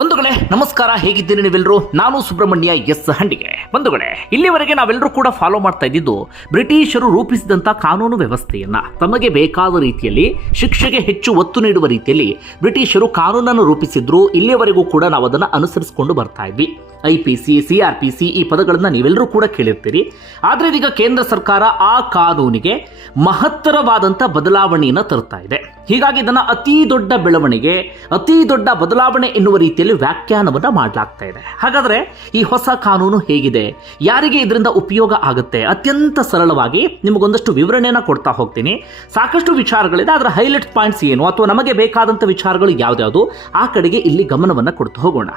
ಬಂಧುಗಳೇ, ನಮಸ್ಕಾರ. ಹೇಗಿದ್ದೀರಿ ನೀವೆಲ್ಲರೂ ನಾನು ಸುಬ್ರಹ್ಮಣ್ಯ ಎಸ್ ಹಂಡಿಗೆ. ಬಂಧುಗಳೇ, ಇಲ್ಲಿವರೆಗೆ ನಾವೆಲ್ಲರೂ ಕೂಡ ಫಾಲೋ ಮಾಡ್ತಾ ಇದ್ದಿದ್ದು ಬ್ರಿಟಿಷರು ರೂಪಿಸಿದಂಥ ಕಾನೂನು ವ್ಯವಸ್ಥೆಯನ್ನ. ತಮಗೆ ಬೇಕಾದ ರೀತಿಯಲ್ಲಿ, ಶಿಕ್ಷೆಗೆ ಹೆಚ್ಚು ಒತ್ತು ನೀಡುವ ರೀತಿಯಲ್ಲಿ ಬ್ರಿಟಿಷರು ಕಾನೂನನ್ನು ರೂಪಿಸಿದ್ರು. ಇಲ್ಲಿಯವರೆಗೂ ಕೂಡ ನಾವು ಅದನ್ನು ಅನುಸರಿಸಿಕೊಂಡು ಬರ್ತಾ ಇದ್ವಿ. I P C C R P C ಈ ಪದಗಳನ್ನು ನೀವೆಲ್ಲರೂ ಕೂಡ ಕೇಳಿರ್ತೀರಿ. ಆದರೆ ಇದೀಗ ಕೇಂದ್ರ ಸರ್ಕಾರ ಆ ಕಾನೂನಿಗೆ ಮಹತ್ತರವಾದಂಥ ಬದಲಾವಣೆಯನ್ನು ತರ್ತಾ ಇದೆ. ಹೀಗಾಗಿ ಇದನ್ನು ಅತಿ ದೊಡ್ಡ ಬೆಳವಣಿಗೆ, ಅತಿ ದೊಡ್ಡ ಬದಲಾವಣೆ ಎನ್ನುವ ರೀತಿಯಲ್ಲಿ ವ್ಯಾಖ್ಯಾನವನ್ನು ಮಾಡಲಾಗ್ತಾ ಇದೆ. ಹಾಗಾದರೆ ಈ ಹೊಸ ಕಾನೂನು ಹೇಗಿದೆ? ಯಾರಿಗೆ ಇದರಿಂದ ಉಪಯೋಗ ಆಗುತ್ತೆ? ಅತ್ಯಂತ ಸರಳವಾಗಿ ನಿಮಗೊಂದಷ್ಟು ವಿವರಣೆಯನ್ನು ಕೊಡ್ತಾ ಹೋಗ್ತೀನಿ. ಸಾಕಷ್ಟು ವಿಚಾರಗಳಿದೆ ಅದರ ಹೈಲೈಟ್ ಪಾಯಿಂಟ್ಸ್ ಏನು? ಅಥವಾ ನಮಗೆ ಬೇಕಾದಂಥ ವಿಚಾರಗಳು ಯಾವುದ್ಯಾವುದು? ಆ ಕಡೆಗೆ ಇಲ್ಲಿ ಗಮನವನ್ನು ಕೊಡ್ತಾ ಹೋಗೋಣ.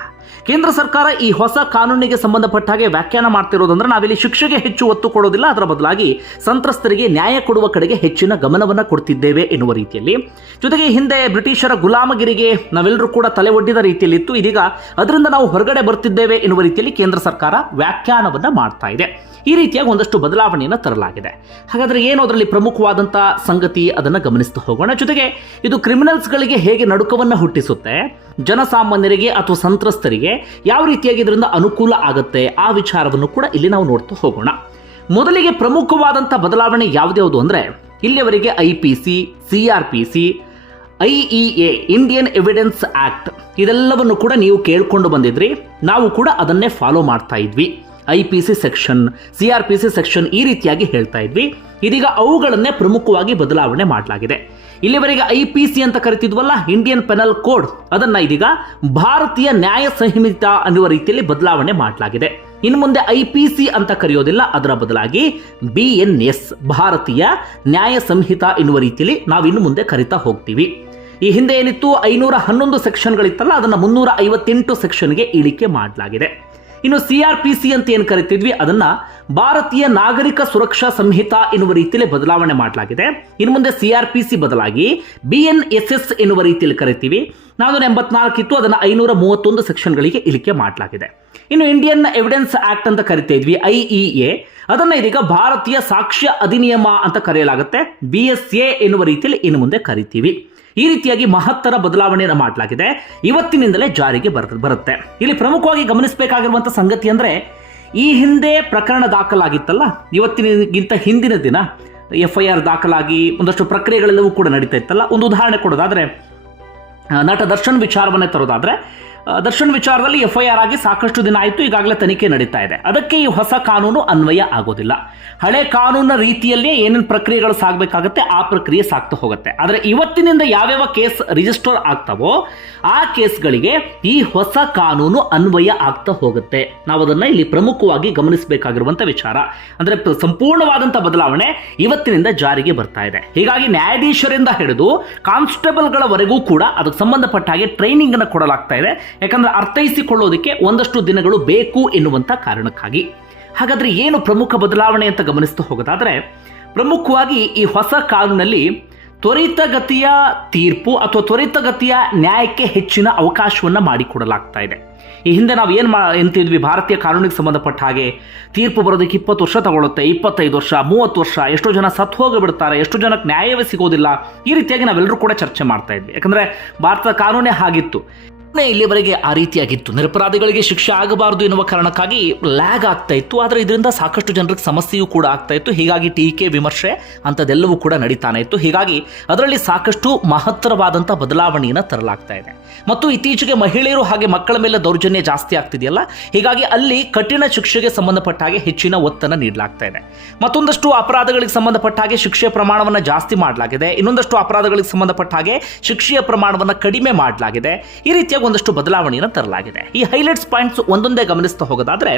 ಕೇಂದ್ರ ಸರ್ಕಾರ ಈ ಹೊಸ ಕಾನೂನಿಗೆ ಸಂಬಂಧಪಟ್ಟ ಹಾಗೆ ವ್ಯಾಖ್ಯಾನ ಮಾಡ್ತಿರೋದಂದ್ರೆ ನಾವಿಲ್ಲಿ ಶಿಕ್ಷೆಗೆ ಹೆಚ್ಚು ಒತ್ತು ಕೊಡೋದಿಲ್ಲ, ಅದರ ಬದಲಾಗಿ ಸಂತ್ರಸ್ತರಿಗೆ ನ್ಯಾಯ ಕೊಡುವ ಕಡೆಗೆ ಹೆಚ್ಚಿನ ಗಮನವನ್ನು ಕೊಡ್ತಿದ್ದೇವೆ ಎನ್ನುವ ರೀತಿಯಲ್ಲಿ. ಜೊತೆಗೆ ಹಿಂದೆ ಬ್ರಿಟಿಷರ ಗುಲಾಮಗಿರಿಗೆ ನಾವೆಲ್ಲರೂ ಕೂಡ ತಲೆ ಒಡ್ಡಿದ ರೀತಿಯಲ್ಲಿತ್ತು, ಇದೀಗ ಅದರಿಂದ ನಾವು ಹೊರಗಡೆ ಬರ್ತಿದ್ದೇವೆ ಎನ್ನುವ ರೀತಿಯಲ್ಲಿ ಕೇಂದ್ರ ಸರ್ಕಾರ ವ್ಯಾಖ್ಯಾನವನ್ನು ಮಾಡ್ತಾ ಇದೆ. ಈ ರೀತಿಯಾಗಿ ಒಂದಷ್ಟು ಬದಲಾವಣೆಯನ್ನು ತರಲಾಗಿದೆ. ಹಾಗಾದರೆ ಏನು ಅದರಲ್ಲಿ ಪ್ರಮುಖವಾದಂಥ ಸಂಗತಿ ಅದನ್ನು ಗಮನಿಸ್ತಾ ಹೋಗೋಣ. ಜೊತೆಗೆ ಇದು ಕ್ರಿಮಿನಲ್ಸ್ಗಳಿಗೆ ಹೇಗೆ ನಡುಕವನ್ನು ಹುಟ್ಟಿಸುತ್ತೆ? ಜನಸಾಮಾನ್ಯರಿಗೆ ಅಥವಾ ಸಂತ್ರಸ್ತರಿಗೆ ಯಾವ ರೀತಿಯಾಗಿ ಇದರಿಂದ ಅನುಕೂಲ ಆಗುತ್ತೆ? ಆ ವಿಚಾರವನ್ನು ಕೂಡ ಇಲ್ಲಿ ನಾವು ನೋಡ್ತಾ ಹೋಗೋಣ. ಮೊದಲಿಗೆ ಪ್ರಮುಖವಾದಂಥ ಬದಲಾವಣೆ ಯಾವುದ್ಯಾವುದು ಅಂದರೆ, ಇಲ್ಲಿಯವರೆಗೆ I P C C R P C, I E A Indian evidence act ಇದೆಲ್ಲವನ್ನು ಕೂಡ ನೀವು ಕೇಳ್ಕೊಂಡು ಬಂದಿದ್ರಿ. ನಾವು ಕೂಡ ಅದನ್ನೇ ಫಾಲೋ ಮಾಡ್ತಾ ಇದ್ವಿ. I P C section C R P C section ಈ ರೀತಿಯಾಗಿ ಹೇಳ್ತಾ ಇದ್ವಿ. ಇದೀಗ ಅವುಗಳನ್ನೇ ಪ್ರಮುಖವಾಗಿ ಬದಲಾವಣೆ ಮಾಡಲಾಗಿದೆ. ಇಲ್ಲಿವರೆಗೆ ಐ ಪಿ ಸಿ ಅಂತ ಕರಿತಿದ್ವಲ್ಲ ಇಂಡಿಯನ್ ಪೆನಲ್ ಕೋಡ್ ಅದನ್ನ ಇದೀಗ ಭಾರತೀಯ ನ್ಯಾಯ ಸಂಹಿತ ಅನ್ನುವ ರೀತಿಯಲ್ಲಿ ಬದಲಾವಣೆ ಮಾಡಲಾಗಿದೆ. ಇನ್ನು ಮುಂದೆ ಐ ಪಿ ಸಿ ಅಂತ ಕರೆಯೋದಿಲ್ಲ, ಅದರ ಬದಲಾಗಿ ಬಿ ಎನ್ ಎಸ್, ಭಾರತೀಯ ನ್ಯಾಯ ಸಂಹಿತ ಎನ್ನುವ ರೀತಿಯಲ್ಲಿ ನಾವು ಇನ್ನು ಮುಂದೆ ಕರಿತಾ ಹೋಗ್ತೀವಿ. ಈ ಹಿಂದೆ ಏನಿತ್ತು, ಐನೂರ ಹನ್ನೊಂದು ಸೆಕ್ಷನ್ಗಳಿತ್ತಲ್ಲ ಅದನ್ನು ಮುನ್ನೂರ ಐವತ್ತೆಂಟು ಸೆಕ್ಷನ್ಗೆ ಇಳಿಕೆ ಮಾಡಲಾಗಿದೆ. ಇನ್ನು ಸಿ ಆರ್ ಪಿ ಸಿ ಅಂತ ಏನು ಕರಿತಿದ್ವಿ? ಅದನ್ನ ಭಾರತೀಯ ನಾಗರಿಕ ಸುರಕ್ಷಾ ಸಂಹಿತಾ ಎನ್ನುವ ರೀತಿಯಲ್ಲಿ ಬದಲಾವಣೆ ಮಾಡಲಾಗಿದೆ. ಇನ್ನು ಮುಂದೆ ಸಿ ಆರ್ ಪಿ ಸಿ ಬದಲಾಗಿ ಬಿ ಎನ್ ಎಸ್ ಎಸ್ ಎನ್ನುವ ರೀತಿಯಲ್ಲಿ ಕರಿತೀವಿ. ನಾನೂರ ಎಂಬತ್ನಾಲ್ಕು ಇತ್ತು ಅದನ್ನು ಐನೂರ ಮೂವತ್ತೊಂದು ಸೆಕ್ಷನ್ಗಳಿಗೆ ಇಳಿಕೆ ಮಾಡಲಾಗಿದೆ. ಇನ್ನು ಇಂಡಿಯನ್ ಎವಿಡೆನ್ಸ್ ಆಕ್ಟ್ ಅಂತ ಕರಿತಿದ್ವಿ ಐ ಇ ಎ ಅದನ್ನು ಇದೀಗ ಭಾರತೀಯ ಸಾಕ್ಷ್ಯ ಅಧಿನಿಯಮ ಅಂತ ಕರೆಯಲಾಗುತ್ತೆ. ಬಿ ಎಸ್ ಎ ಎನ್ನುವ ರೀತಿಯಲ್ಲಿ ಇನ್ನು ಮುಂದೆ ಕರಿತೀವಿ. ಈ ರೀತಿಯಾಗಿ ಮಹತ್ತರ ಬದಲಾವಣೆಯನ್ನು ಮಾಡಲಾಗಿದೆ. ಇವತ್ತಿನಿಂದಲೇ ಜಾರಿಗೆ ಬರ್, ಬರುತ್ತೆ. ಇಲ್ಲಿ ಪ್ರಮುಖವಾಗಿ ಗಮನಿಸಬೇಕಾಗಿರುವಂಥ ಸಂಗತಿ ಅಂದರೆ, ಈ ಹಿಂದೆ ಪ್ರಕರಣ ದಾಖಲಾಗಿತ್ತಲ್ಲ ಇವತ್ತಿನಗಿಂತ ಹಿಂದಿನ ದಿನ ಎಫ್ ಐ ಆರ್ ದಾಖಲಾಗಿ ಒಂದಷ್ಟು ಪ್ರಕ್ರಿಯೆಗಳೆಲ್ಲವೂ ಕೂಡ ನಡೀತಾ ಇತ್ತಲ್ಲ. ಒಂದು ಉದಾಹರಣೆ ಕೊಡೋದಾದರೆ ನಟ ದರ್ಶನ್ ವಿಚಾರವನ್ನೇ ತರೋದಾದ್ರೆ ದರ್ಶನ್ ವಿಚಾರದಲ್ಲಿ ಎಫ್ ಐ ಆರ್ ಆಗಿ ಸಾಕಷ್ಟು ದಿನ ಆಯಿತು, ಈಗಾಗಲೇ ತನಿಖೆ ನಡೀತಾ ಇದೆ. ಅದಕ್ಕೆ ಈ ಹೊಸ ಕಾನೂನು ಅನ್ವಯ ಆಗೋದಿಲ್ಲ. ಹಳೆ ಕಾನೂನಿನ ರೀತಿಯಲ್ಲೇ ಏನೇನು ಪ್ರಕ್ರಿಯೆಗಳು ಸಾಗಬೇಕಾಗುತ್ತೆ, ಆ ಪ್ರಕ್ರಿಯೆ ಸಾಗ್ತಾ ಹೋಗುತ್ತೆ. ಆದರೆ ಇವತ್ತಿನಿಂದ ಯಾವ್ಯಾವ ಕೇಸ್ ರಿಜಿಸ್ಟರ್ ಆಗ್ತಾವೋ, ಆ ಕೇಸ್ಗಳಿಗೆ ಈ ಹೊಸ ಕಾನೂನು ಅನ್ವಯ ಆಗ್ತಾ ಹೋಗುತ್ತೆ. ನಾವು ಅದನ್ನು ಇಲ್ಲಿ ಪ್ರಮುಖವಾಗಿ ಗಮನಿಸಬೇಕಾಗಿರುವಂಥ ವಿಚಾರ. ಅಂದರೆ ಸಂಪೂರ್ಣವಾದಂಥ ಬದಲಾವಣೆ ಇವತ್ತಿನಿಂದ ಜಾರಿಗೆ ಬರ್ತಾ ಇದೆ. ಹೀಗಾಗಿ ನ್ಯಾಯಾಧೀಶರಿಂದ ಹಿಡಿದು ಕಾನ್ಸ್ಟೇಬಲ್ಗಳವರೆಗೂ ಕೂಡ ಅದಕ್ಕೆ ಸಂಬಂಧಪಟ್ಟ ಹಾಗೆ ಟ್ರೈನಿಂಗನ್ನು ಕೊಡಲಾಗ್ತಾ ಇದೆ. ಯಾಕಂದ್ರೆ ಅರ್ಥೈಸಿಕೊಳ್ಳೋದಕ್ಕೆ ಒಂದಷ್ಟು ದಿನಗಳು ಬೇಕು ಎನ್ನುವಂಥ ಕಾರಣಕ್ಕಾಗಿ. ಹಾಗಾದ್ರೆ ಏನು ಪ್ರಮುಖ ಬದಲಾವಣೆ ಅಂತ ಗಮನಿಸ್ತಾ ಹೋಗೋದಾದ್ರೆ, ಪ್ರಮುಖವಾಗಿ ಈ ಹೊಸ ಕಾನೂನಲ್ಲಿ ತ್ವರಿತಗತಿಯ ತೀರ್ಪು ಅಥವಾ ತ್ವರಿತಗತಿಯ ನ್ಯಾಯಕ್ಕೆ ಹೆಚ್ಚಿನ ಅವಕಾಶವನ್ನು ಮಾಡಿಕೊಡಲಾಗ್ತಾ ಇದೆ. ಈ ಹಿಂದೆ ನಾವು ಏನು ಮಾ, ಎಂತಿದ್ವಿ, ಭಾರತೀಯ ಕಾನೂನಿಗೆ ಸಂಬಂಧಪಟ್ಟ ಹಾಗೆ ತೀರ್ಪು ಬರೋದಕ್ಕೆ ಇಪ್ಪತ್ತು ವರ್ಷ ತಗೊಳುತ್ತೆ ಇಪ್ಪತ್ತೈದು ವರ್ಷ, ಮೂವತ್ತು ವರ್ಷ, ಎಷ್ಟೋ ಜನ ಸತ್ತು ಹೋಗಿಬಿಡ್ತಾರೆ, ಎಷ್ಟೋ ಜನಕ್ಕೆ ನ್ಯಾಯವೇ ಸಿಗೋದಿಲ್ಲ, ಈ ರೀತಿಯಾಗಿ ನಾವೆಲ್ಲರೂ ಕೂಡ ಚರ್ಚೆ ಮಾಡ್ತಾ ಇದ್ವಿ. ಯಾಕಂದರೆ ಭಾರತದ ಕಾನೂನೇ ಹಾಗಿತ್ತು. ಇಲ್ಲಿವರೆಗೆ ಆ ರೀತಿಯಾಗಿತ್ತು. ನಿರಪರಾಧಿಗಳಿಗೆ ಶಿಕ್ಷೆ ಆಗಬಾರದು ಎನ್ನುವ ಕಾರಣಕ್ಕಾಗಿ ಲ್ಯಾಗ್ ಆಗ್ತಾ ಇತ್ತು. ಆದರೆ ಇದರಿಂದ ಸಾಕಷ್ಟು ಜನರಿಗೆ ಸಮಸ್ಯೆಯೂ ಕೂಡ ಆಗ್ತಾ ಇತ್ತು. ಹೀಗಾಗಿ ಟೀಕೆ, ವಿಮರ್ಶೆ ಅಂಥದ್ದೆಲ್ಲವೂ ಕೂಡ ನಡೀತಾನೆ ಇತ್ತು. ಹೀಗಾಗಿ ಅದರಲ್ಲಿ ಸಾಕಷ್ಟು ಮಹತ್ತರವಾದಂಥ ಬದಲಾವಣೆಯನ್ನು ತರಲಾಗ್ತಾ ಇದೆ. ಮತ್ತು ಇತ್ತೀಚೆಗೆ ಮಹಿಳೆಯರು ಹಾಗೆ ಮಕ್ಕಳ ಮೇಲೆ ದೌರ್ಜನ್ಯ ಜಾಸ್ತಿ ಆಗ್ತಿದೆಯಲ್ಲ? ಹೀಗಾಗಿ ಅಲ್ಲಿ ಕಠಿಣ ಶಿಕ್ಷೆಗೆ ಸಂಬಂಧಪಟ್ಟ ಹಾಗೆ ಹೆಚ್ಚಿನ ಒತ್ತನ್ನು ನೀಡಲಾಗ್ತಾ ಇದೆ. ಮತ್ತೊಂದಷ್ಟು ಅಪರಾಧಗಳಿಗೆ ಸಂಬಂಧಪಟ್ಟ ಹಾಗೆ ಶಿಕ್ಷೆಯ ಪ್ರಮಾಣವನ್ನು ಜಾಸ್ತಿ ಮಾಡಲಾಗಿದೆ. ಇನ್ನೊಂದಷ್ಟು ಅಪರಾಧಗಳಿಗೆ ಸಂಬಂಧಪಟ್ಟ ಹಾಗೆ ಶಿಕ್ಷೆಯ ಪ್ರಮಾಣವನ್ನು ಕಡಿಮೆ ಮಾಡಲಾಗಿದೆ. ಈ ರೀತಿಯಾಗಿ ಒಂದಷ್ಟು ಬದಲಾವಣೆಯನ್ನು ತರಲಾಗಿದೆ. ಈ ಹೈಲೈಟ್ಸ್ ಪಾಯಿಂಟ್ಸ್ ಒಂದೊಂದೇ ಗಮನಿಸ್ತಾ ಹೋಗೋದಾದ್ರೆ,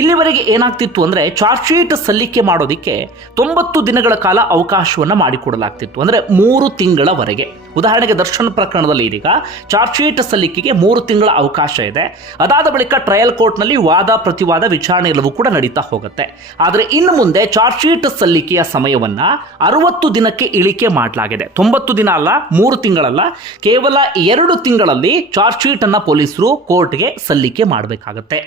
ಇಲ್ಲಿವರೆಗೆ ಏನಾಗ್ತಿತ್ತು ಅಂದರೆ ಚಾರ್ಜ್ ಶೀಟ್ ಸಲ್ಲಿಕೆ ಮಾಡೋದಕ್ಕೆ ತೊಂಬತ್ತು ದಿನಗಳ ಕಾಲ ಅವಕಾಶವನ್ನು ಮಾಡಿಕೊಡಲಾಗ್ತಿತ್ತು. ಅಂದರೆ ಮೂರು ತಿಂಗಳವರೆಗೆ. ಉದಾಹರಣೆಗೆ ದರ್ಶನ್ ಪ್ರಕರಣದಲ್ಲಿ ಇದೀಗ ಚಾರ್ಜ್ ಶೀಟ್ ಸಲ್ಲಿಕೆಗೆ ಮೂರು ತಿಂಗಳ ಅವಕಾಶ ಇದೆ. ಅದಾದ ಬಳಿಕ ಟ್ರಯಲ್ ಕೋರ್ಟ್ನಲ್ಲಿ ವಾದ ಪ್ರತಿವಾದ ವಿಚಾರಣೆ ಎಲ್ಲವೂ ಕೂಡ ನಡೀತಾ ಹೋಗುತ್ತೆ. ಆದರೆ ಇನ್ನು ಮುಂದೆ ಚಾರ್ಜ್ ಶೀಟ್ ಸಲ್ಲಿಕೆಯ ಸಮಯವನ್ನ ಅರವತ್ತು ದಿನಕ್ಕೆ ಇಳಿಕೆ ಮಾಡಲಾಗಿದೆ. ತೊಂಬತ್ತು ದಿನ ಅಲ್ಲ, ಮೂರು ತಿಂಗಳಲ್ಲ, ಕೇವಲ ಎರಡು ತಿಂಗಳಲ್ಲಿ ಚಾರ್ಜ್ ಶೀಟ್ ಅನ್ನ ಪೊಲೀಸರು ಕೋರ್ಟ್ಗೆ ಸಲ್ಲಿಕೆ ಮಾಡಬೇಕಾಗತ್ತೆ.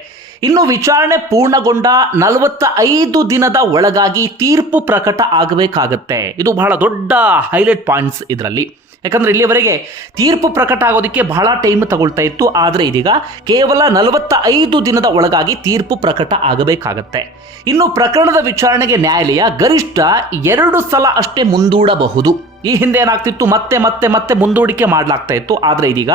ಇನ್ನು ವಿಚಾರಣೆ ಪೂರ್ಣಗೊಂಡ ನಲವತ್ತ ಐದು ದಿನದ ಒಳಗಾಗಿ ತೀರ್ಪು ಪ್ರಕಟ ಆಗಬೇಕಾಗತ್ತೆ. ಇದು ಬಹಳ ದೊಡ್ಡ ಹೈಲೈಟ್ ಪಾಯಿಂಟ್ಸ್ ಇದರಲ್ಲಿ. ಯಾಕಂದ್ರೆ ಇಲ್ಲಿಯವರೆಗೆ ತೀರ್ಪು ಪ್ರಕಟ ಆಗೋದಕ್ಕೆ ಬಹಳ ಟೈಮ್ ತಗೊಳ್ತಾ ಇತ್ತು. ಆದರೆ ಇದೀಗ ಕೇವಲ ನಲವತ್ತ ಐದು ದಿನದ ಒಳಗಾಗಿ ತೀರ್ಪು ಪ್ರಕಟ ಆಗಬೇಕಾಗತ್ತೆ. ಇನ್ನು ಪ್ರಕರಣದ ವಿಚಾರಣೆಗೆ ನ್ಯಾಯಾಲಯ ಗರಿಷ್ಠ ಎರಡು ಸಲ ಅಷ್ಟೇ ಮುಂದೂಡಬಹುದು. ಈ ಹಿಂದೆ ಏನಾಗ್ತಿತ್ತು? ಮತ್ತೆ ಮತ್ತೆ ಮತ್ತೆ ಮುಂದೂಡಿಕೆ ಮಾಡಲಾಗ್ತಾ ಇತ್ತು. ಆದರೆ ಇದೀಗ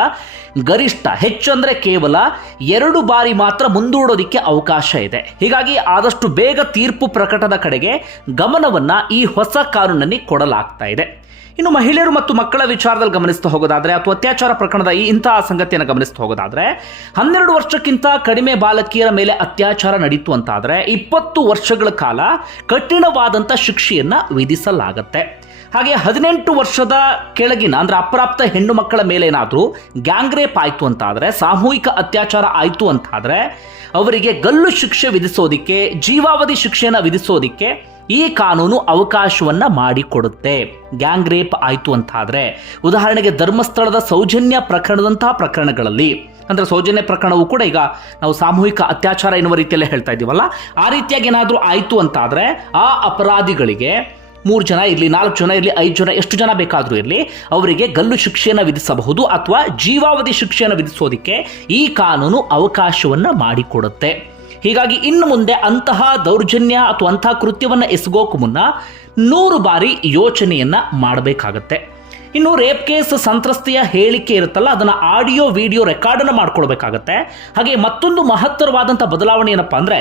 ಗರಿಷ್ಠ ಹೆಚ್ಚು ಅಂದ್ರೆ ಕೇವಲ ಎರಡು ಬಾರಿ ಮಾತ್ರ ಮುಂದೂಡೋದಿಕ್ಕೆ ಅವಕಾಶ ಇದೆ. ಹೀಗಾಗಿ ಆದಷ್ಟು ಬೇಗ ತೀರ್ಪು ಪ್ರಕಟದ ಕಡೆಗೆ ಗಮನವನ್ನ ಈ ಹೊಸ ಕಾನೂನಲ್ಲಿ ಕೊಡಲಾಗ್ತಾ ಇದೆ. ಇನ್ನು ಮಹಿಳೆಯರು ಮತ್ತು ಮಕ್ಕಳ ವಿಚಾರದಲ್ಲಿ ಗಮನಿಸ್ತಾ ಹೋಗೋದಾದ್ರೆ ಅಥವಾ ಅತ್ಯಾಚಾರ ಪ್ರಕರಣದ ಈ ಇಂತಹ ಸಂಗತಿಯನ್ನು ಗಮನಿಸ್ತಾ ಹೋಗೋದಾದ್ರೆ, ಹನ್ನೆರಡು ವರ್ಷಕ್ಕಿಂತ ಕಡಿಮೆ ಬಾಲಕಿಯರ ಮೇಲೆ ಅತ್ಯಾಚಾರ ನಡೀತು ಅಂತಾದರೆ ಇಪ್ಪತ್ತು ವರ್ಷಗಳ ಕಾಲ ಕಠಿಣವಾದಂಥ ಶಿಕ್ಷೆಯನ್ನ ವಿಧಿಸಲಾಗತ್ತೆ. ಹಾಗೆ ಹದಿನೆಂಟು ವರ್ಷದ ಕೆಳಗಿನ ಅಂದ್ರೆ ಅಪ್ರಾಪ್ತ ಹೆಣ್ಣು ಮಕ್ಕಳ ಮೇಲೆ ಏನಾದರೂ ಗ್ಯಾಂಗ್ ರೇಪ್ ಆಯಿತು ಅಂತಾದರೆ, ಸಾಮೂಹಿಕ ಅತ್ಯಾಚಾರ ಆಯಿತು ಅಂತಾದರೆ, ಅವರಿಗೆ ಗಲ್ಲು ಶಿಕ್ಷೆ ವಿಧಿಸೋದಿಕ್ಕೆ, ಜೀವಾವಧಿ ಶಿಕ್ಷೆಯನ್ನು ವಿಧಿಸೋದಿಕ್ಕೆ ಈ ಕಾನೂನು ಅವಕಾಶವನ್ನ ಮಾಡಿಕೊಡುತ್ತೆ. ಗ್ಯಾಂಗ್ ರೇಪ್ ಆಯಿತು ಅಂತಾದರೆ ಉದಾಹರಣೆಗೆ ಧರ್ಮಸ್ಥಳದ ಸೌಜನ್ಯ ಪ್ರಕರಣದಂತಹ ಪ್ರಕರಣಗಳಲ್ಲಿ, ಅಂದ್ರೆ ಸೌಜನ್ಯ ಪ್ರಕರಣವು ಕೂಡ ಈಗ ನಾವು ಸಾಮೂಹಿಕ ಅತ್ಯಾಚಾರ ಎನ್ನುವ ರೀತಿಯಲ್ಲೇ ಹೇಳ್ತಾ ಇದ್ದೀವಲ್ಲ, ಆ ರೀತಿಯಾಗಿ ಏನಾದರೂ ಆಯಿತು ಅಂತಾದರೆ ಆ ಅಪರಾಧಿಗಳಿಗೆ ಮೂರು ಜನ ಇರಲಿ, ನಾಲ್ಕು ಜನ ಇರಲಿ, ಐದು ಜನ, ಎಷ್ಟು ಜನ ಬೇಕಾದರೂ ಇರಲಿ, ಅವರಿಗೆ ಗಲ್ಲು ಶಿಕ್ಷೆಯನ್ನು ವಿಧಿಸಬಹುದು ಅಥವಾ ಜೀವಾವಧಿ ಶಿಕ್ಷೆಯನ್ನು ವಿಧಿಸೋದಕ್ಕೆ ಈ ಕಾನೂನು ಅವಕಾಶವನ್ನು ಮಾಡಿಕೊಡುತ್ತೆ. ಹೀಗಾಗಿ ಇನ್ನು ಮುಂದೆ ಅಂತಹ ದೌರ್ಜನ್ಯ ಅಥವಾ ಅಂತಹ ಕೃತ್ಯವನ್ನು ಎಸಗೋಕು ಮುನ್ನ ನೂರು ಬಾರಿ ಯೋಚನೆಯನ್ನ ಮಾಡಬೇಕಾಗತ್ತೆ. ಇನ್ನು ರೇಪ್ ಕೇಸ್ ಸಂತ್ರಸ್ತೆಯ ಹೇಳಿಕೆ ಇರುತ್ತಲ್ಲ, ಅದನ್ನು ಆಡಿಯೋ, ವಿಡಿಯೋ ರೆಕಾರ್ಡನ್ನು ಮಾಡ್ಕೊಳ್ಬೇಕಾಗತ್ತೆ. ಹಾಗೆ ಮತ್ತೊಂದು ಮಹತ್ತರವಾದಂಥ ಬದಲಾವಣೆ ಏನಪ್ಪ ಅಂದರೆ,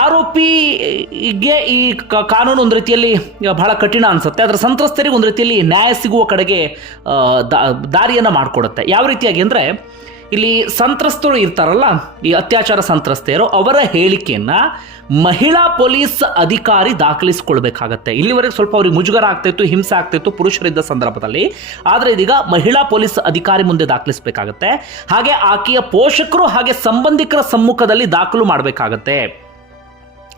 ಆರೋಪಿಗೆ ಈ ಕಾನೂನು ಒಂದು ರೀತಿಯಲ್ಲಿ ಬಹಳ ಕಠಿಣ ಅನ್ಸುತ್ತೆ. ಅದರ ಸಂತ್ರಸ್ತರಿಗೆ ಒಂದು ರೀತಿಯಲ್ಲಿ ನ್ಯಾಯ ಸಿಗುವ ಕಡೆಗೆ ದಾರಿಯನ್ನ ಮಾಡಿಕೊಡುತ್ತೆ. ಯಾವ ರೀತಿಯಾಗಿ ಅಂದರೆ ಇಲ್ಲಿ ಸಂತ್ರಸ್ತರು ಇರ್ತಾರಲ್ಲ, ಈ ಅತ್ಯಾಚಾರ ಸಂತ್ರಸ್ತೆಯರು, ಅವರ ಹೇಳಿಕೆಯನ್ನ ಮಹಿಳಾ ಪೊಲೀಸ್ ಅಧಿಕಾರಿ ದಾಖಲಿಸಿಕೊಳ್ಬೇಕಾಗತ್ತೆ. ಇಲ್ಲಿವರೆಗೆ ಸ್ವಲ್ಪ ಅವ್ರಿಗೆ ಮುಜುಗರ ಆಗ್ತಿತ್ತು ಹಿಂಸೆ ಆಗ್ತಿತ್ತು ಪುರುಷರಿದ್ದ ಸಂದರ್ಭದಲ್ಲಿ. ಆದರೆ ಇದೀಗ ಮಹಿಳಾ ಪೊಲೀಸ್ ಅಧಿಕಾರಿ ಮುಂದೆ ದಾಖಲಿಸಬೇಕಾಗತ್ತೆ. ಹಾಗೆ ಆಕೆಯ ಪೋಷಕರು ಹಾಗೆ ಸಂಬಂಧಿಕರ ಸಮ್ಮುಖದಲ್ಲಿ ದಾಖಲು ಮಾಡಬೇಕಾಗತ್ತೆ.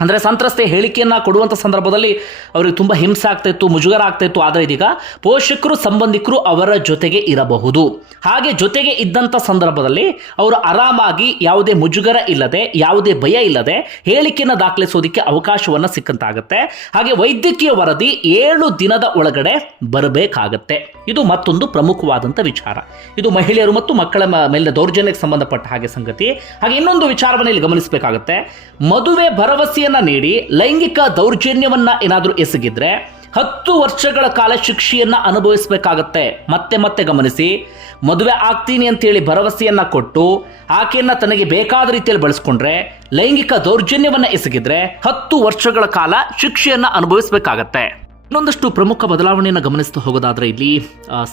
ಅಂದರೆ ಸಂತ್ರಸ್ತೆ ಹೇಳಿಕೆಯನ್ನು ಕೊಡುವಂಥ ಸಂದರ್ಭದಲ್ಲಿ ಅವರಿಗೆ ತುಂಬ ಹಿಂಸೆ ಆಗ್ತಾಯಿತ್ತು ಮುಜುಗರ ಆಗ್ತಾಯಿತ್ತು ಆದರೆ ಇದೀಗ ಪೋಷಕರು, ಸಂಬಂಧಿಕರು ಅವರ ಜೊತೆಗೆ ಇರಬಹುದು. ಹಾಗೆ ಜೊತೆಗೆ ಇದ್ದಂಥ ಸಂದರ್ಭದಲ್ಲಿ ಅವರು ಆರಾಮಾಗಿ ಯಾವುದೇ ಮುಜುಗರ ಇಲ್ಲದೆ, ಯಾವುದೇ ಭಯ ಇಲ್ಲದೆ ಹೇಳಿಕೆಯನ್ನು ದಾಖಲಿಸೋದಕ್ಕೆ ಅವಕಾಶವನ್ನು ಸಿಕ್ಕಂತಾಗುತ್ತೆ. ಹಾಗೆ ವೈದ್ಯಕೀಯ ವರದಿ ಏಳು ದಿನದ ಒಳಗಡೆ ಬರಬೇಕಾಗತ್ತೆ. ಇದು ಮತ್ತೊಂದು ಪ್ರಮುಖವಾದಂಥ ವಿಚಾರ. ಇದು ಮಹಿಳೆಯರು ಮತ್ತು ಮಕ್ಕಳ ಮೇಲಿನ ದೌರ್ಜನ್ಯಕ್ಕೆ ಸಂಬಂಧಪಟ್ಟ ಹಾಗೆ ಸಂಗತಿ. ಹಾಗೆ ಇನ್ನೊಂದು ವಿಚಾರವನ್ನು ಇಲ್ಲಿ ಗಮನಿಸಬೇಕಾಗತ್ತೆ. ಮದುವೆ ಭರವಸೆಯನ್ನ ನೀಡಿ ಲೈಂಗಿಕ ದೌರ್ಜನ್ಯವನ್ನ ಏನಾದರೂ ಎಸಗಿದ್ರೆ ಹತ್ತು ವರ್ಷಗಳ ಕಾಲ ಶಿಕ್ಷೆಯನ್ನ ಅನುಭವಿಸಬೇಕಾಗತ್ತೆ. ಮತ್ತೆ ಮತ್ತೆ ಗಮನಿಸಿ, ಮದುವೆ ಆಗ್ತೀನಿ ಅಂತೇಳಿ ಭರವಸೆಯನ್ನ ಕೊಟ್ಟು ಆಕೆಯನ್ನ ತನಗೆ ಬೇಕಾದ ರೀತಿಯಲ್ಲಿ ಬಳಸ್ಕೊಂಡ್ರೆ ಲೈಂಗಿಕ ದೌರ್ಜನ್ಯವನ್ನ ಎಸಗಿದ್ರೆ ಹತ್ತು ವರ್ಷಗಳ ಕಾಲ ಶಿಕ್ಷೆಯನ್ನ ಅನುಭವಿಸಬೇಕಾಗತ್ತೆ. ಇನ್ನೊಂದಷ್ಟು ಪ್ರಮುಖ ಬದಲಾವಣೆಯನ್ನು ಗಮನಿಸ್ತಾ ಹೋಗೋದಾದ್ರೆ ಇಲ್ಲಿ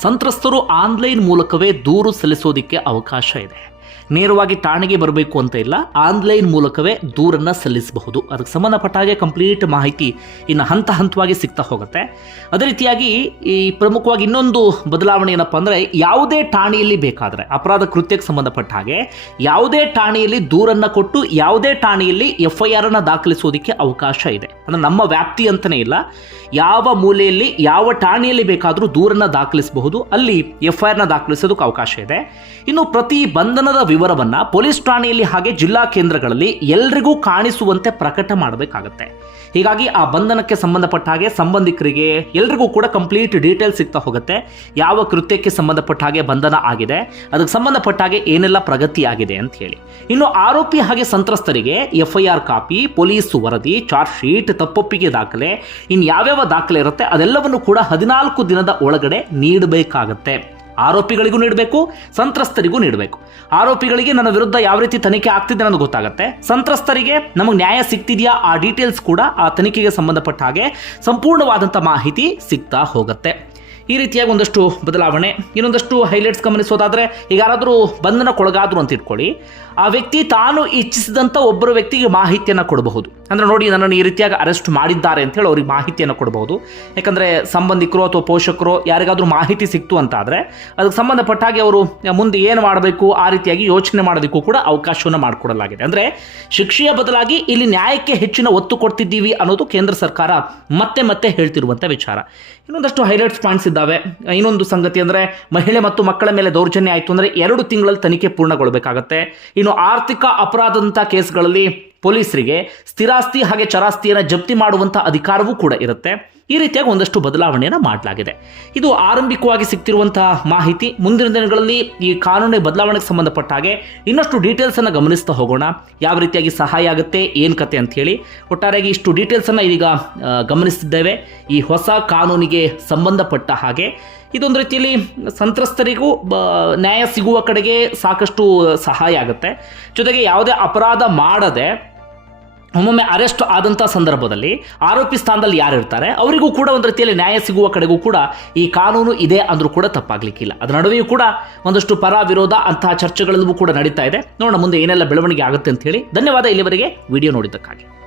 ಸಂತ್ರಸ್ತರು ಆನ್ಲೈನ್ ಮೂಲಕವೇ ದೂರು ಸಲ್ಲಿಸೋದಿಕ್ಕೆ ಅವಕಾಶ ಇದೆ. ನೇರವಾಗಿ ಠಾಣೆಗೆ ಬರಬೇಕು ಅಂತ ಇಲ್ಲ, ಆನ್ಲೈನ್ ಮೂಲಕವೇ ದೂರನ್ನು ಸಲ್ಲಿಸಬಹುದು. ಅದಕ್ಕೆ ಸಂಬಂಧಪಟ್ಟ ಹಾಗೆ ಕಂಪ್ಲೀಟ್ ಮಾಹಿತಿ ಇನ್ನು ಹಂತ ಹಂತವಾಗಿ ಸಿಗ್ತಾ ಹೋಗುತ್ತೆ. ಅದೇ ರೀತಿಯಾಗಿ ಈ ಪ್ರಮುಖವಾಗಿ ಇನ್ನೊಂದು ಬದಲಾವಣೆ ಏನಪ್ಪ ಅಂದರೆ, ಯಾವುದೇ ಠಾಣೆಯಲ್ಲಿ ಬೇಕಾದರೆ, ಅಪರಾಧ ಕೃತ್ಯಕ್ಕೆ ಸಂಬಂಧಪಟ್ಟ ಹಾಗೆ ಯಾವುದೇ ಠಾಣೆಯಲ್ಲಿ ದೂರನ್ನು ಕೊಟ್ಟು ಯಾವುದೇ ಠಾಣೆಯಲ್ಲಿ ಎಫ್ ಐ ಆರನ್ನು ದಾಖಲಿಸೋದಕ್ಕೆ ಅವಕಾಶ ಇದೆ. ಅಂದರೆ ನಮ್ಮ ವ್ಯಾಪ್ತಿ ಅಂತಲೇ ಇಲ್ಲ. ಯಾವ ಮೂಲೆಯಲ್ಲಿ, ಯಾವ ಠಾಣೆಯಲ್ಲಿ ಬೇಕಾದರೂ ದೂರನ್ನು ದಾಖಲಿಸಬಹುದು. ಅಲ್ಲಿ ಎಫ್ ಐ ಆರ್ನ ದಾಖಲಿಸೋದಕ್ಕೆ ಅವಕಾಶ ಇದೆ. ಇನ್ನು ಪ್ರತಿ ಬಂಧನದ ವಿವರವನ್ನು ಪೊಲೀಸ್ ಠಾಣೆಯಲ್ಲಿ ಹಾಗೆ ಜಿಲ್ಲಾ ಕೇಂದ್ರಗಳಲ್ಲಿ ಎಲ್ರಿಗೂ ಕಾಣಿಸುವಂತೆ ಪ್ರಕಟ ಮಾಡಬೇಕಾಗತ್ತೆ. ಹೀಗಾಗಿ ಆ ಬಂಧನಕ್ಕೆ ಸಂಬಂಧಪಟ್ಟ ಹಾಗೆ ಸಂಬಂಧಿಕರಿಗೆ ಎಲ್ರಿಗೂ ಕೂಡ ಕಂಪ್ಲೀಟ್ ಡೀಟೇಲ್ಸ್ ಸಿಗ್ತಾ ಹೋಗುತ್ತೆ. ಯಾವ ಕೃತ್ಯಕ್ಕೆ ಸಂಬಂಧಪಟ್ಟ ಹಾಗೆ ಬಂಧನ ಆಗಿದೆ, ಅದಕ್ಕೆ ಸಂಬಂಧಪಟ್ಟ ಹಾಗೆ ಏನೆಲ್ಲ ಪ್ರಗತಿ ಆಗಿದೆ ಅಂತ ಹೇಳಿ. ಇನ್ನು ಆರೋಪಿ ಹಾಗೆ ಸಂತ್ರಸ್ತರಿಗೆ F I R copy, police ವರದಿ, ಚಾರ್ಜ್ ಶೀಟ್, ತಪ್ಪೊಪ್ಪಿಗೆ ದಾಖಲೆ ಇನ್ನು ಯಾವ್ಯಾವ ದಾಖಲೆ ಇರುತ್ತೆ ಅದೆಲ್ಲವನ್ನು ಕೂಡ ಹದಿನಾಲ್ಕು ದಿನದ ಒಳಗಡೆ ನೀಡಬೇಕಾಗತ್ತೆ. ಆರೋಪಿಗಳಿಗೂ ನೀಡಬೇಕು, ಸಂತ್ರಸ್ತರಿಗೂ ನೀಡಬೇಕು. ಆರೋಪಿಗಳಿಗೆ ನನ್ನ ವಿರುದ್ಧ ಯಾವ ರೀತಿ ತನಿಖೆ ಆಗ್ತಿದೆ ಅನ್ನೋದು ಗೊತ್ತಾಗುತ್ತೆ. ಸಂತ್ರಸ್ತರಿಗೆ ನಮಗೆ ನ್ಯಾಯ ಸಿಗ್ತಿದೆಯಾ? ಆ ಡೀಟೇಲ್ಸ್ ಕೂಡ ಆ ತನಿಖೆಗೆ ಸಂಬಂಧಪಟ್ಟ ಹಾಗೆ ಸಂಪೂರ್ಣವಾದಂಥ ಮಾಹಿತಿ ಸಿಗ್ತಾ ಹೋಗುತ್ತೆ. ಈ ರೀತಿಯಾಗಿ ಒಂದಷ್ಟು ಬದಲಾವಣೆ, ಇನ್ನೊಂದಷ್ಟು ಹೈಲೈಟ್ಸ್ ಗಮನಿಸೋದಾದರೆ ಈಗ ಯಾರಾದರೂ ಬಂಧನಕ್ಕೊಳಗಾದ್ರು ಅಂತ ಇಟ್ಕೊಳ್ಳಿ. ಆ ವ್ಯಕ್ತಿ ತಾನು ಇಚ್ಛಿಸಿದಂಥ ಒಬ್ಬರ ವ್ಯಕ್ತಿಗೆ ಮಾಹಿತಿಯನ್ನು ಕೊಡಬಹುದು. ಅಂದ್ರೆ ನೋಡಿ, ನನ್ನನ್ನು ಈ ರೀತಿಯಾಗಿ ಅರೆಸ್ಟ್ ಮಾಡಿದ್ದಾರೆ ಅಂತ ಹೇಳಿ ಅವ್ರಿಗೆ ಮಾಹಿತಿಯನ್ನು ಕೊಡಬಹುದು. ಯಾಕಂದರೆ ಸಂಬಂಧಿಕರು ಅಥವಾ ಪೋಷಕರು ಯಾರಿಗಾದರೂ ಮಾಹಿತಿ ಸಿಕ್ತು ಅಂತ ಆದರೆ ಅದಕ್ಕೆ ಸಂಬಂಧಪಟ್ಟ ಹಾಗೆ ಅವರು ಮುಂದೆ ಏನು ಮಾಡಬೇಕು, ಆ ರೀತಿಯಾಗಿ ಯೋಚನೆ ಮಾಡೋದಕ್ಕೂ ಕೂಡ ಅವಕಾಶವನ್ನು ಮಾಡಿಕೊಡಲಾಗಿದೆ. ಅಂದರೆ ಶಿಕ್ಷೆಯ ಬದಲಾಗಿ ಇಲ್ಲಿ ನ್ಯಾಯಕ್ಕೆ ಹೆಚ್ಚಿನ ಒತ್ತು ಕೊಡ್ತಿದ್ದೀವಿ ಅನ್ನೋದು ಕೇಂದ್ರ ಸರ್ಕಾರ ಮತ್ತೆ ಮತ್ತೆ ಹೇಳ್ತಿರುವಂಥ ವಿಚಾರ. ಇನ್ನೊಂದಷ್ಟು ಹೈಲೈಟ್ಸ್ ಪಾಯಿಂಟ್ಸ್ ಇದ್ದಾವೆ ಇನ್ನೊಂದು ಸಂಗತಿ ಅಂದರೆ ಮಹಿಳೆ ಮತ್ತು ಮಕ್ಕಳ ಮೇಲೆ ದೌರ್ಜನ್ಯ ಆಯಿತು ಅಂದರೆ ಎರಡು ತಿಂಗಳಲ್ಲಿ ತನಿಖೆ ಪೂರ್ಣಗೊಳ್ಳಬೇಕಾಗತ್ತೆ ಇನ್ನು ಆರ್ಥಿಕ ಅಪರಾಧದಂಥ ಕೇಸ್ಗಳಲ್ಲಿ ಪೊಲೀಸರಿಗೆ ಸ್ಥಿರಾಸ್ತಿ ಹಾಗೆ ಚರಾಸ್ತಿಯನ್ನು ಜಪ್ತಿ ಮಾಡುವಂಥ ಅಧಿಕಾರವೂ ಕೂಡ ಇರುತ್ತೆ. ಈ ರೀತಿಯಾಗಿ ಒಂದಷ್ಟು ಬದಲಾವಣೆಯನ್ನು ಮಾಡಲಾಗಿದೆ. ಇದು ಆರಂಭಿಕವಾಗಿ ಸಿಗ್ತಿರುವಂತಹ ಮಾಹಿತಿ. ಮುಂದಿನ ದಿನಗಳಲ್ಲಿ ಈ ಕಾನೂನಿನ ಬದಲಾವಣೆಗೆ ಸಂಬಂಧಪಟ್ಟ ಹಾಗೆ ಇನ್ನಷ್ಟು ಡೀಟೇಲ್ಸನ್ನು ಗಮನಿಸ್ತಾ ಹೋಗೋಣ. ಯಾವ ರೀತಿಯಾಗಿ ಸಹಾಯ ಆಗುತ್ತೆ, ಏನು ಕತೆ ಅಂತ ಹೇಳಿ. ಒಟ್ಟಾರೆಯಾಗಿ ಇಷ್ಟು ಡೀಟೇಲ್ಸನ್ನು ಇದೀಗ ಗಮನಿಸಿದ್ದೇವೆ ಈ ಹೊಸ ಕಾನೂನಿಗೆ ಸಂಬಂಧಪಟ್ಟ ಹಾಗೆ. ಇದೊಂದು ರೀತಿಯಲ್ಲಿ ಸಂತ್ರಸ್ತರಿಗೂ ನ್ಯಾಯ ಸಿಗುವ ಕಡೆಗೆ ಸಾಕಷ್ಟು ಸಹಾಯ ಆಗುತ್ತೆ. ಜೊತೆಗೆ ಯಾವುದೇ ಅಪರಾಧ ಮಾಡದೆ ಒಮ್ಮೊಮ್ಮೆ ಅರೆಸ್ಟ್ ಆದಂಥ ಸಂದರ್ಭದಲ್ಲಿ ಆರೋಪಿ ಸ್ಥಾನದಲ್ಲಿ ಯಾರು ಇರ್ತಾರೆ ಅವರಿಗೂ ಕೂಡ ಒಂದು ರೀತಿಯಲ್ಲಿ ನ್ಯಾಯ ಸಿಗುವ ಕಡೆಗೂ ಕೂಡ ಈ ಕಾನೂನು ಇದೆ ಅಂದರೂ ಕೂಡ ತಪ್ಪಾಗ್ಲಿಕ್ಕಿಲ್ಲ. ಅದರ ನಡುವೆಯೂ ಕೂಡ ಒಂದಷ್ಟು ಪರ ವಿರೋಧ ಅಂತಹ ಚರ್ಚೆಗಳಲ್ಲೂ ಕೂಡ ನಡೀತಾ ಇದೆ. ನೋಡೋಣ ಮುಂದೆ ಏನೆಲ್ಲ ಬೆಳವಣಿಗೆ ಆಗುತ್ತೆ ಅಂತ ಹೇಳಿ. ಧನ್ಯವಾದ ಇಲ್ಲಿವರೆಗೆ. ವಿಡಿಯೋ ನೋಡಿದ್ದಕ್ಕಾಗಿ.